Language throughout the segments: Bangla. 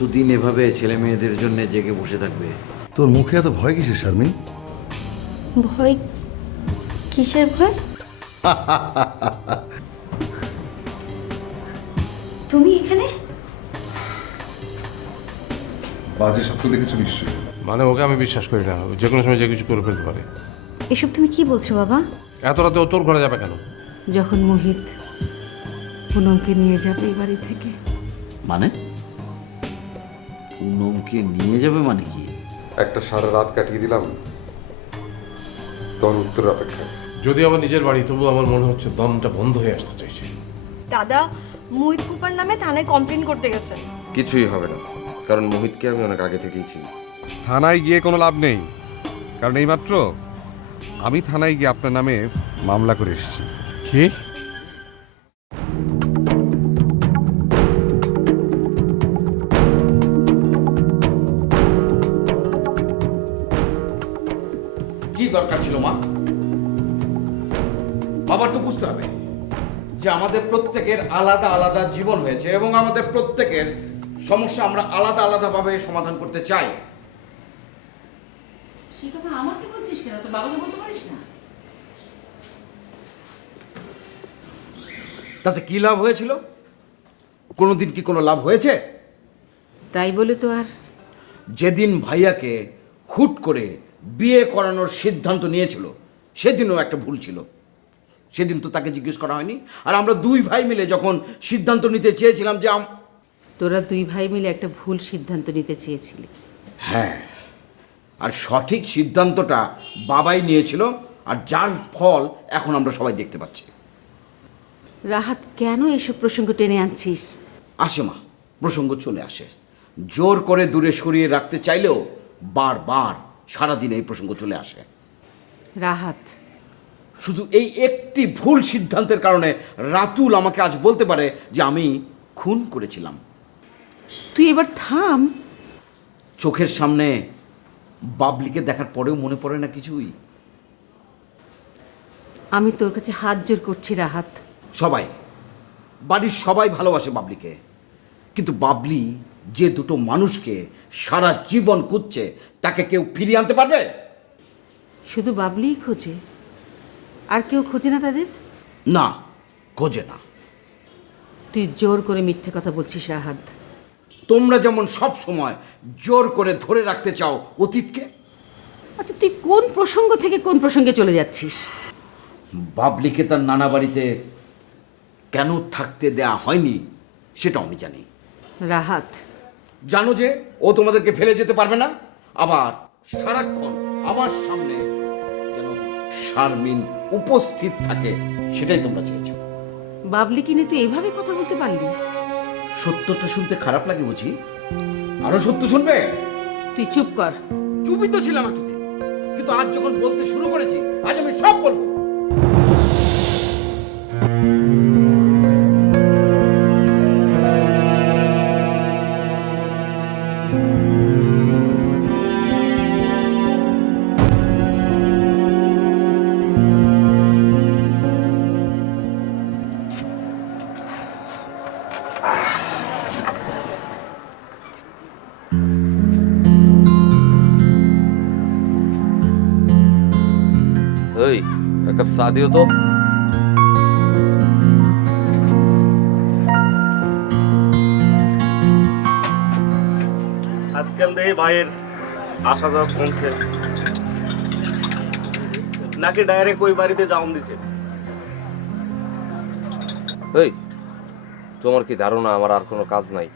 কতদিন এভাবে ছেলে মেয়েদের জন্য জেগে বসে থাকবে? তোর মুখে এত ভয় কিসের শারমিন? ভয়? কিসের ভয়? তুমি এখানে? বাজে স্বপ্ন দেখেছো নিশ্চয়ই। মানে ওকে আমি বিশ্বাস করি না, যে কোনো সময় যে কিছু করে ফেলতে পারে। এসব তুমি কি বলছো বাবা? এত রাতে ও তোর ঘরে যাবে কেন? যখন মোহিত পুনমকে নিয়ে যাবে এই বাড়ি থেকে। মানে পুনমকে নিয়ে যাবে মানে কি? একটা সারা রাত কাটিয়ে দিলাম তোর উত্তরের অপেক্ষায়। যদি আমার নিজের বাড়ি, তবু আমার মনে হচ্ছে দমটা বন্ধ হয়ে আসতে চাইছে। দাদা মোহিত ফুপার নামে থানায় কমপ্লেন করতে গেছে। কিছুই হবে না, কারণ মোহিতকে আমি অনেক আগে থেকেই চিনি। থানায় গিয়ে কোনো লাভ নেই, কারণ এইমাত্র আমি থানায় গিয়ে আপনার নামে মামলা করে এসেছি। কি? কি দরকার ছিল মা? বাবার তো বুঝতে হবে যে আমাদের প্রত্যেকের আলাদা আলাদা জীবন হয়েছে এবং আমাদের প্রত্যেকের সমস্যা আমরা আলাদা আলাদাভাবে সমাধান করতে চাই। সেই কথা আমাকে বলছিস কেন? তোর বাবাকে বলতে পারিস না? তাতে কি লাভ হয়েছিল? কোনোদিন কি কোনো লাভ হয়েছে? তাই বলে তো আর যেদিন ভাইয়াকে হুট করে বিয়ে করানোর সিদ্ধান্ত নিয়েছিল সেদিনও একটা ভুল ছিল। সেদিন তো তাকে জিজ্ঞেস করা হয়নি। আর আমরা দুই ভাই মিলে যখন সিদ্ধান্ত নিতে চেয়েছিলাম যে তোরা দুই ভাই মিলে একটা ভুল সিদ্ধান্ত নিতে চেয়েছিলি। হ্যাঁ, আর সঠিক সিদ্ধান্তটা বাবাই নিয়েছিল, আর যার ফল এখন আমরা সবাই দেখতে পাচ্ছি। রাহাত, কেন এসব প্রসঙ্গ টেনে আনছিস? আসে মা, প্রসঙ্গ চলে আসে। জোর করে দূরে সরিয়ে রাখতে চাইলেও বারবার সারাদিন এই প্রসঙ্গ চলে আসে। রাহাত, শুধু এই একটি ভুল সিদ্ধান্তের কারণে রাতুল আমাকে আজ বলতে পারে যে আমি খুন করেছিলাম। তুই এবার থাম। চোখের সামনে বাবলিকে দেখার পরেও মনে পড়ে না কিছুই? আমি তোর কাছে হাত জোর করছি রাহাত। সবাই, বাড়ির সবাই ভালোবাসে বাবলিকে, কিন্তু বাবলি যে দুটো মানুষকে সারা জীবন খুঁজছে তাকে কেউ ফিরিয়ে আনতে পারবে? শুধু বাবলিই খোঁজে, আর কেউ খোঁজে না তাদের? না, খোঁজে না। তুই জোর করে মিথ্যে কথা বলছিস রাহাত। তোমরা যেমন সব সময় জোর করে ধরে রাখতে চাও অতীতকে। আচ্ছা, তুই কোন প্রসঙ্গ থেকে কোন প্রসঙ্গে চলে যাচ্ছিস? বাবলিকে তার নানা বাড়িতে কেন থাকতে দেয়া হয়নি সেটাও আমি জানি। রাহাত, জানো যে ও তোমাদেরকে ফেলে যেতে পারবে না, আবার সারাক্ষণ আমার সামনে যেন শারমিন উপস্থিত থাকে, সেটাই তোমরা চেয়েছো। বাবলি কিনে তুই এইভাবে কথা বলতে পারলি? সত্যটা শুনতে খারাপ লাগে বুঝি? আরো সত্য শুনবে? তুই চুপ কর। চুপই তো ছিলাম এতদিন, কিন্তু আজ যখন বলতে শুরু করেছি, আজ আমি সব বলবো। ওই এক কাপ চা দিও তো। আজকাল দিয়ে ভাইয়ের আসা যাওয়া কমছে নাকি ডাইরেক্ট ওই বাড়িতে যাওন দিছে? ওই তোমার কি ধারণা আমার আর কোনো কাজ নাই?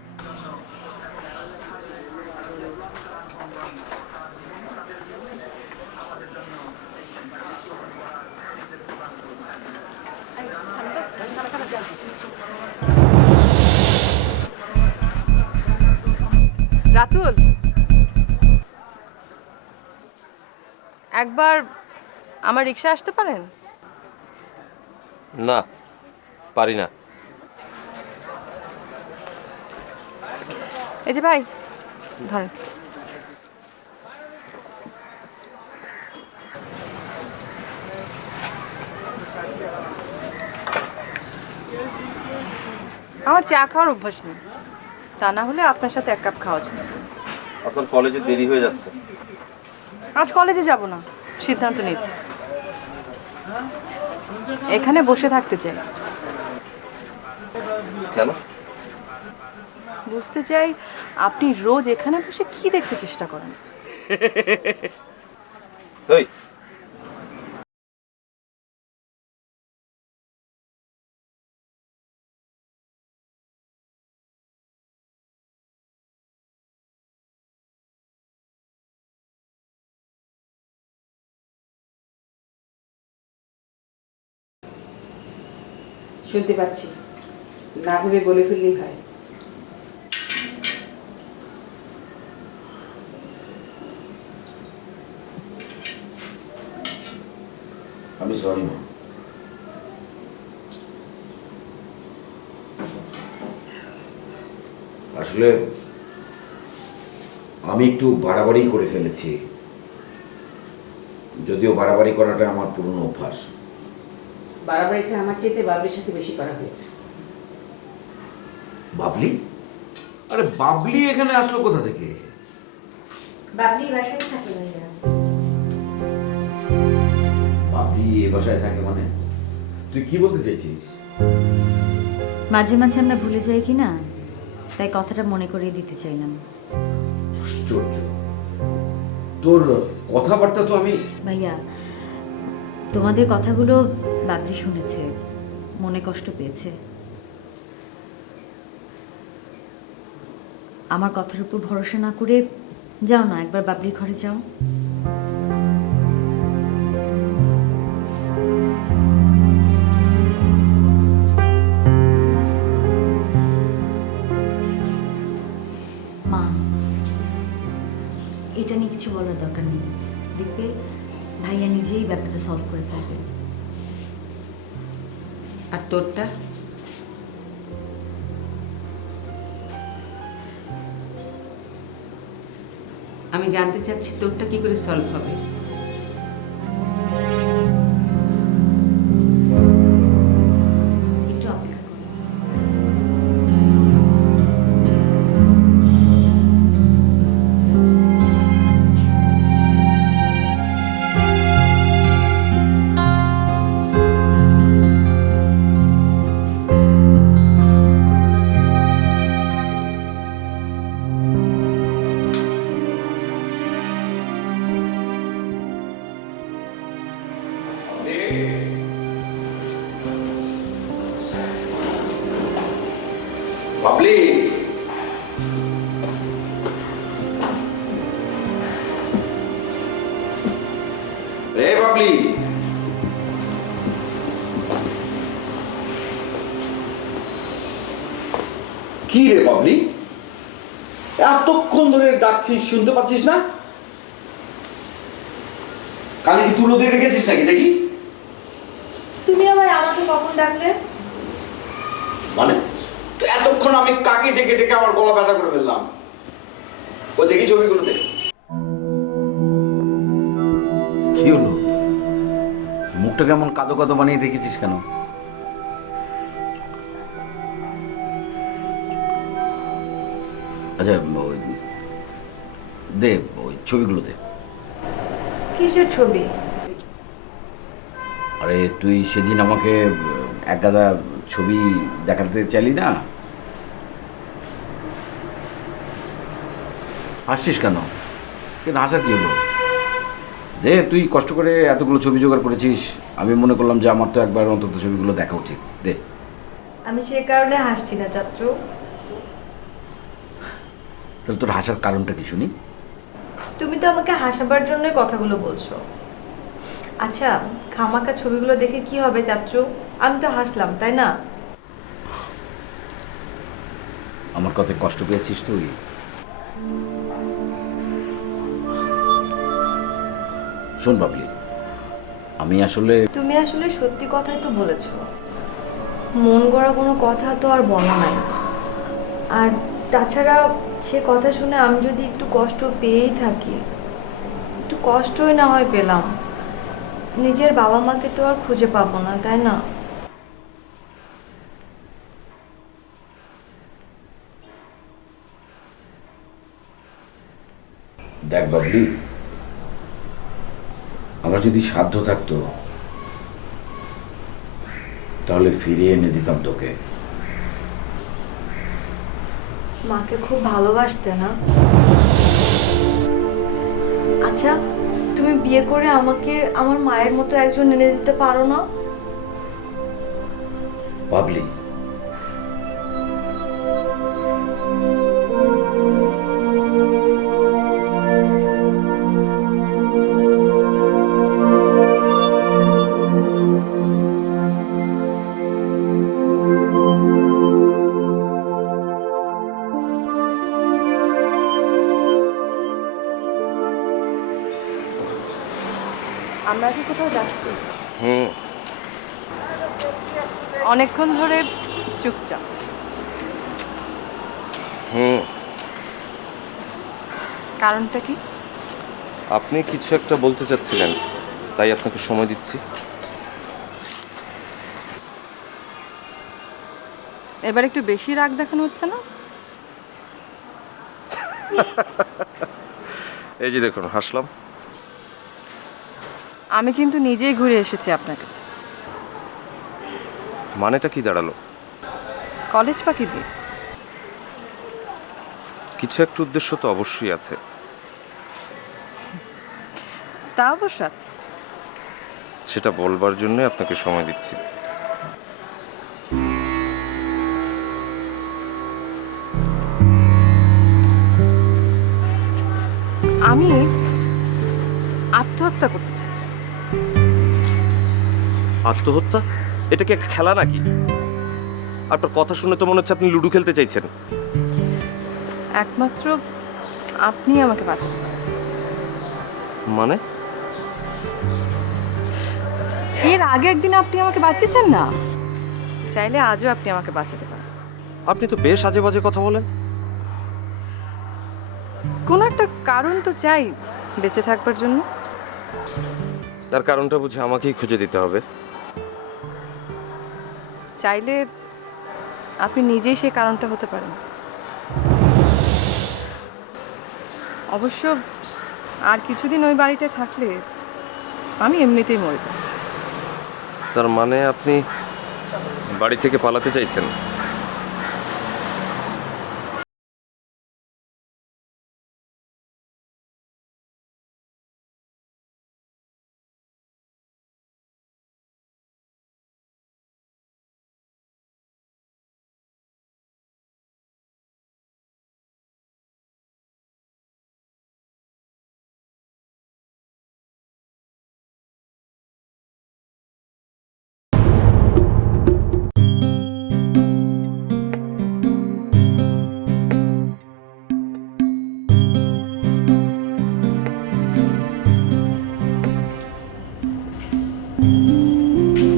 রাতুল, একবার আমার রিক্সা আসতে পারেন? না, পারি না। এই যে ভাই, ধরেন। আমার চা খাওয়ার অভ্যাস নেই, তা না হলে আপনার সাথে এক কাপ খাওয়া যেত। আপনার কলেজে দেরি হয়ে যাচ্ছে। আজ কলেজে যাব না, সিদ্ধান্ত নিয়েছি। এখানে বসে থাকতে চাই। কেন? বুঝতে চাই আপনি রোজ এখানে বসে কি দেখতে চেষ্টা করেন। ওই শুনতে পাচ্ছি, না ভেবে বলে ফেললেই হয়। আমি সরি মা। আসলে আমি একটু বাড়াবাড়ি করে ফেলেছি, যদিও বাড়াবাড়ি করাটা আমার পুরনো অভ্যাস। বাড়াবাড়িটা আমার চাইতে বাবলির সাথে বেশি করা হয়েছে। বাবলি? আরে বাবলি এখানে আসলো কোথা থেকে? বাবলি বাসায় থাকে ভাইয়া। বাপি এ বাসায় থাকে মানে? তুই কি বলতে চাইছিস? মাঝে মাঝে আমরা ভুলে যাই কি না, তাই কথাটা মনে করিয়ে দিতে চাইলাম। আশ্চর্য, তোর কথাবার্তা তো আমি। ভাইয়া, তোমাদের কথাগুলো বাবলি শুনেছে, মনে কষ্ট পেয়েছে। আমার কথার উপর ভরসা না করে যাও না, একবার বাবলির ঘরে যাও। মা, এটা নিয়ে কিছু বলার দরকার নেই, দেখবে ভাইয়া নিজেই ব্যাপারটা সলভ করে ফেলবে। আর তোরটা? আমি জানতে চাচ্ছি তোরটা কি করে সলভ হবে। একটু অপেক্ষা করো। বাবলি, রে বাবলি, কি রে বাবলি, এতক্ষণ ধরে ডাকছিস, শুনতে পাচ্ছিস না? কানে কি তুলো দিয়ে রেখেছিস নাকি দেখি? তুমি আবার আমাকে কখন ডাকলে? মানে তো এতক্ষণ আমি কাকে ডেকে ডেকে আমার গলা ব্যথা করে ফেললাম। ও দেখি ছবিগুলো দেখ। কি হলো? মুখটা কেমন কাদো কাদো বানিয়ে রেখেছিস কেন? আচ্ছা দে ওই ছবিগুলো দে। কিসের ছবি? আরে তুই সেদিন আমাকে এক গাদা ছবি দেখাতে চাইলি না? হাসছিস কেন? কেন হাসার কি হলো? দে, তুই কষ্ট করে এতগুলো ছবি জোগাড় করেছিস, আমি মনে করলাম যে আমার তো একবার অন্তত ছবিগুলো দেখা উচিত। দে। আমি সে কারণে হাসছি না চাচ্চু। তাহলে তোর হাসার কারণটা কি শুনি? তুমি তো আমাকে হাসাবার জন্যই কথাগুলো বলছো। আচ্ছা, খামাকা ছবিগুলো দেখে কি হবে চাচ্চু? আমি তো হাসলাম, তাই না? আমার কথায় কষ্ট পেয়েছিস তুই? শোন বাবলি, আমি আসলে তুমি আসলে সত্যি কথাই তো বলেছো। মন গড়া কোনো কথা তো আর বলা নাই। আর তাছাড়া সে কথা শুনে আমি যদি একটু কষ্ট পেয়েই থাকি, একটু কষ্টই না হয় পেলাম, নিজের বাবা মাকে তো আর খুঁজে পাবো না, তাই না? দেখ বাবলি, আমার যদি সাধ্য থাকতো তাহলে ফিরিয়ে এনে দিতাম তোকে। মাকে খুব ভালোবাসতে না? আচ্ছা, তুমি বিয়ে করে আমাকে আমার মায়ের মতো একজন এনে দিতে পারো না? বাবলি, আমরা কি কোথাও যাচ্ছি? হুম। অনেকক্ষণ ধরে চুপচাপ। হুম। কারণটা কি? আপনি কিছু একটা বলতে চাচ্ছিলেন, তাই আপনাকে সময় দিচ্ছি। এবার একটু বেশি রাগ দেখানো হচ্ছে না? এই যে দেখুন, হাসলাম। আমি কিন্তু নিজেই ঘুরে এসেছি আপনার কাছে। মানেটা কি দাঁড়ালো? কলেজ ফাঁকি দিয়ে? কিছু একটা উদ্দেশ্য তো অবশ্যই আছে। তা অবশ্য আছে। সেটা বলবার জন্য আপনাকে সময় দিচ্ছি। আমি আত্মহত্যা করতে চাই। আত্মহত্যা? এটা কি একটা খেলা নাকি? আপনার কথা শুনে তো মনে হচ্ছে আপনি লুডো খেলতে চাইছেন। একমাত্র আপনি আমাকে বাঁচাতে পারেন। মানে? এর আগে একদিন আপনি আমাকে বাঁচিয়েছেন না? চাইলে আজও আপনি আমাকে বাঁচাতে পারেন। আপনি তো বেশ আজে বাজে কথা বলেন। কোনো একটা কারণ তো চাই বেঁচে থাকবার জন্য। তার কারণটা বুঝে আমাকেই খুঁজে দিতে হবে। চাইলে আপনি নিজেই সেই কারণটা হতে পারেন। অবশ্য আর কিছুদিন ওই বাড়িতে থাকলে আমি এমনিতেই মরে যাব। তার মানে আপনি বাড়ি থেকে পালাতে চাইছেন?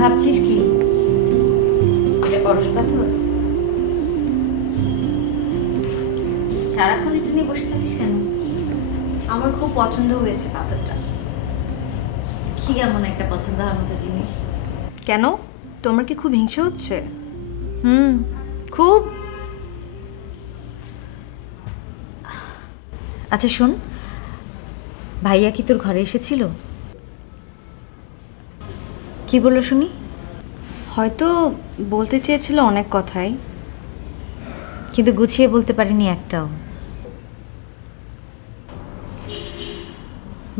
ভাবছিস কি এটা পরশ পাথর? সারাক্ষণ এটা নিয়ে বসে থাকিস কেন? আমার খুব পছন্দ হয়েছে পাথরটা। কি এমন একটা পছন্দ হওয়ার মতো জিনিস? কেন, তোমার কি খুব হিংসা হচ্ছে? খুব। আচ্ছা শোন, ভাইয়া কি তোর ঘরে এসেছিল? কি বললো শুনি? হয়তো বলতে চেয়েছিল অনেক কথাই, কিন্তু গুছিয়ে বলতে পারিনি একটাও।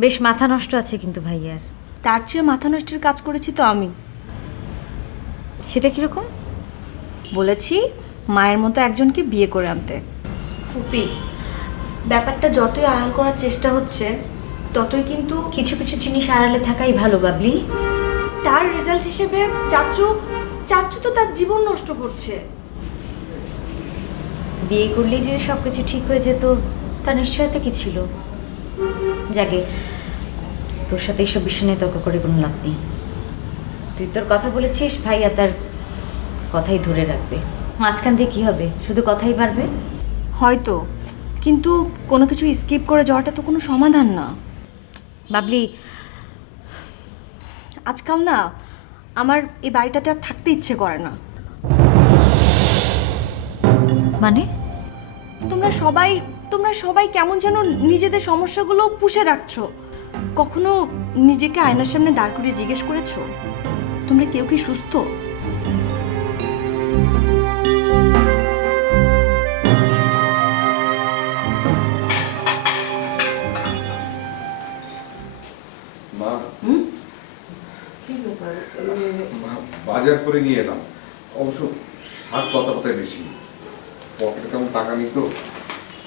বেশ মাথা নষ্ট আছে কিন্তু ভাইয়ার। তার চেয়ে মাথা নষ্টের কাজ করেছি তো আমি। সেটা কিরকম? বলেছি মায়ের মতো একজনকে বিয়ে করে আনতে। ফুপি, ব্যাপারটা যতই আড়াল করার চেষ্টা হচ্ছে ততই কিন্তু কিছু কিছু জিনিস আড়ালে থাকাই ভালো বাবলি। তার রেজাল্ট হিসেবে চাচু তো তার জীবন নষ্ট করছে। বিয়ে করলেই যে সব কিছু ঠিক হয়ে যেত তার নিশ্চয়তা কি ছিল? যাকে তোর সাথে এইসব বিষয় নিয়ে তর্ক করে কোনো লাভ নেই। তুই তোর কথা বলেছিস, ভাইয়া তার কথাই ধরে রাখবে। মাঝখান দিয়ে কি হবে? শুধু কথাই বাড়বে। হয়তো, কিন্তু কোনো কিছু স্কিপ করে যাওয়াটা তো কোনো সমাধান না। বাবলি, আজকাল না আমার এই বাড়িটাতে আর থাকতে ইচ্ছে করে না। মানে? তোমরা সবাই তোমরা সবাই কেমন যেন নিজেদের সমস্যাগুলো পুষে রাখছো। কখনো নিজেকে আয়নার সামনে দাঁড় করিয়ে জিজ্ঞেস করেছো তোমরা কেউ কি সুস্থ? মা মা, বাজার করে নিয়ে এলাম। অবশ্য শাক পাতায় বেশি, পকেটে তেমন টাকা নেই তো,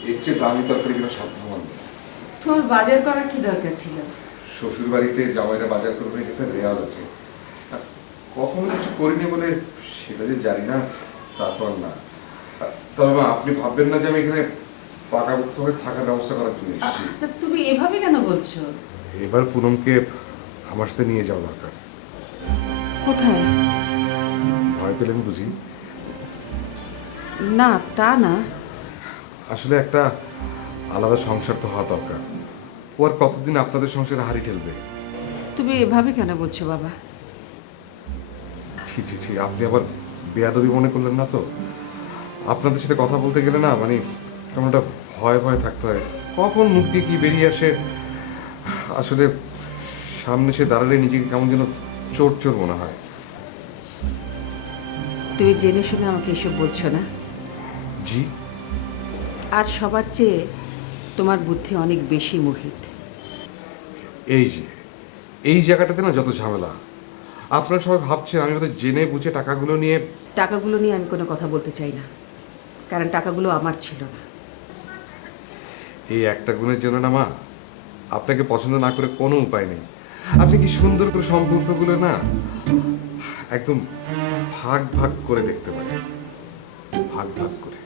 এর চেয়ে দামি তরকারি কিনা সাধ্য আমার নেই। তোর বাজার করার কি দরকার ছিল? শ্বশুর বাড়িতে জামাইরা বাজার করবে একটা রেওয়াজ আছে। আর কখনো কিছু করিনি বলে সেটা যে জানি না তা তো আর না। তবে মা, আপনি ভাববেন না যে আমি এখানে পাকাভুক্ত হয়ে থাকার ব্যবস্থা করার জন্য এসেছি। আচ্ছা, তুমি এভাবে কেন বলছো? এবার পুনমকে আমার সাথে নিয়ে যাওয়া দরকার। কোথায়? ভয় পেলেন বুঝি? না, তা না। আসলে একটা আলাদা সংসার তো হওয়া দরকার। ও আর কতদিন আপনাদের সংসারে হারিয়ে ঠেলবে? তুমি এভাবে কেন বলছো বাবা? ছি ছি ছি, আপনি আবার বেয়াদবি মনে করলেন না তো? আপনাদের সাথে কথা বলতে গেলে না মানে কেমন একটা ভয় ভয় থাকতে হয়, কখন মুখ দিয়ে কি বেরিয়ে আসে। আসলে সামনে সে দাঁড়ালে নিজেকে কেমন যেন চোর চোর মনে হয়। তুমি জেনে শুনে আমাকে এসব বলছো না? জি? আর সবার চেয়ে তোমার বুদ্ধি অনেক বেশি, মোহিত। এই জায়গাটাতে না যত ঝামেলা। আপনারা সবাই ভাবছেন আমি ওদের জেনে বুঝে টাকাগুলো নিয়ে। টাকাগুলো নিয়ে আমি কোনো কথা বলতে চাই না, কারণ টাকাগুলো আমার ছিল না। এই একটা গুণের জন্য না মা, আপনাকে পছন্দ না করে কোনো উপায় নেই। আপনি কি সুন্দর করে সম্পর্কগুলো না একদম ভাগ ভাগ করে দেখতে পারেন, ভাগ ভাগ করে।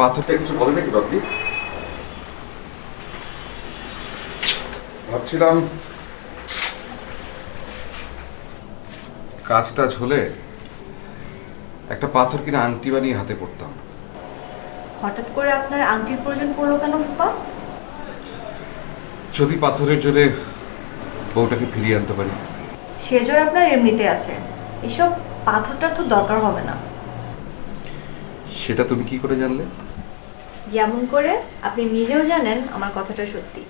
পাথরটা কিছু বলে নাকি বাপি? ভাবছিলাম কাজ টাজ হলে একটা পাথর কিনে আংটি বানিয়ে হাতে পড়তাম। হঠাৎ করে আপনার আংটির প্রয়োজন পড়লো কেন বাবা? যদি পাথরের জোরে বউটাকে ফিরিয়ে আনতে পারি। সে জোর আপনার এমনিতে আছে, এসব পাথরটার তো দরকার হবে না। সেটা তুমি কি করে জানলে? যেমন করে আপনি নিজেও জানেন আমার কথাটা সত্যি।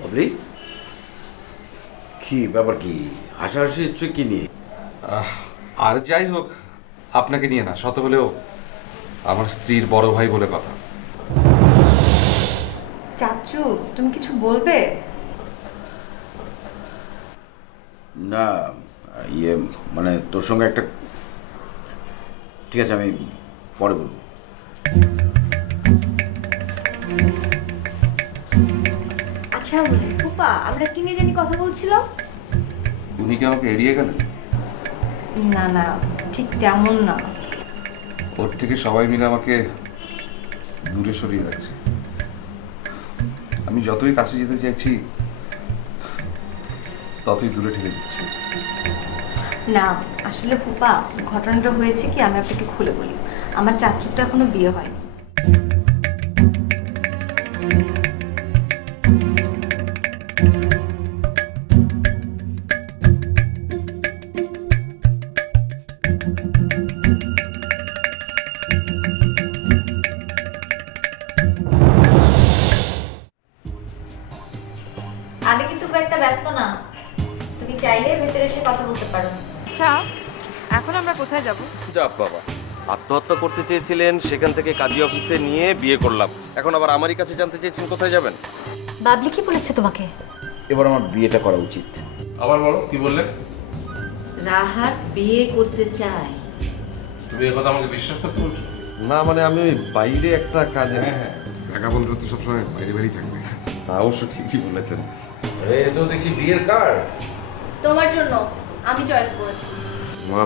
বাবলি, কি ব্যাপার, কি হাসাহাসি হচ্ছে কি নিয়ে? আর যাই হোক, আপনাকে নিয়ে না, শত হলেও আমার স্ত্রীর বড় ভাই বলে কথা। চাচু, তুমি কিছু বলবে? না, ইয়ে মানে তোর সঙ্গে একটা, ঠিক আছে আমি পরে বলবো। আচ্ছা ফুপা, আমরা কি নিয়ে জানি কথা বলছিলাম? উনি কি আমাকে এড়িয়ে গেলেন? না না, ঠিক তেমন না। ওর থেকে সবাই মিলে আমাকে দূরে সরিয়ে রাখছে। আমি যতই কাছে যেতে চাইছি ততই দূরে ঠেলে দিচ্ছে। না আসলে ফুপা, ঘটনাটা হয়েছে কি, আমি আপনাকে খুলে বলি। আমার চাচুর তো এখনো বিয়ে হয়নি। আমি কিন্তু খুব একটা ব্যস্ত না, পারো। আচ্ছা এখন আমরা কোথায় যাব? যাক বাবা, আত্মহত্যা করতে চেয়েছিলেন, সেখান থেকে কাজী অফিসে নিয়ে বিয়ে করলাম, এখন আবার আমারই কাছে জানতে চেয়েছেন কোথায় যাবেন। বাবলি কি বলেছে তোমাকে? এবার আমার বিয়েটা করা উচিত। আবার বলো কি বললে? রাহাত বিয়ে করতে চায়। তুমি এই কথা আমাকে বিশ্বাস করতে বলছো? না মানে আমি ওই বাইরে একটা কাজে। হ্যাঁ একা বন্ধুরা তো সবসময় বাইরে বাইরেই থাকবে। তা অবশ্য ঠিকই বলেছেন। আরে এ তো দেখছি বিয়ের কার্ড। তোমার জন্য আমি চয়েস করেছি। মা,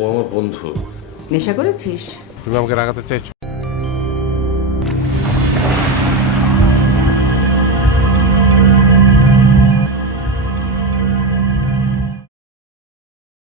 ও আমার বন্ধু। নেশা করেছিস? তুমি আমাকে রাগাতে চাইছো?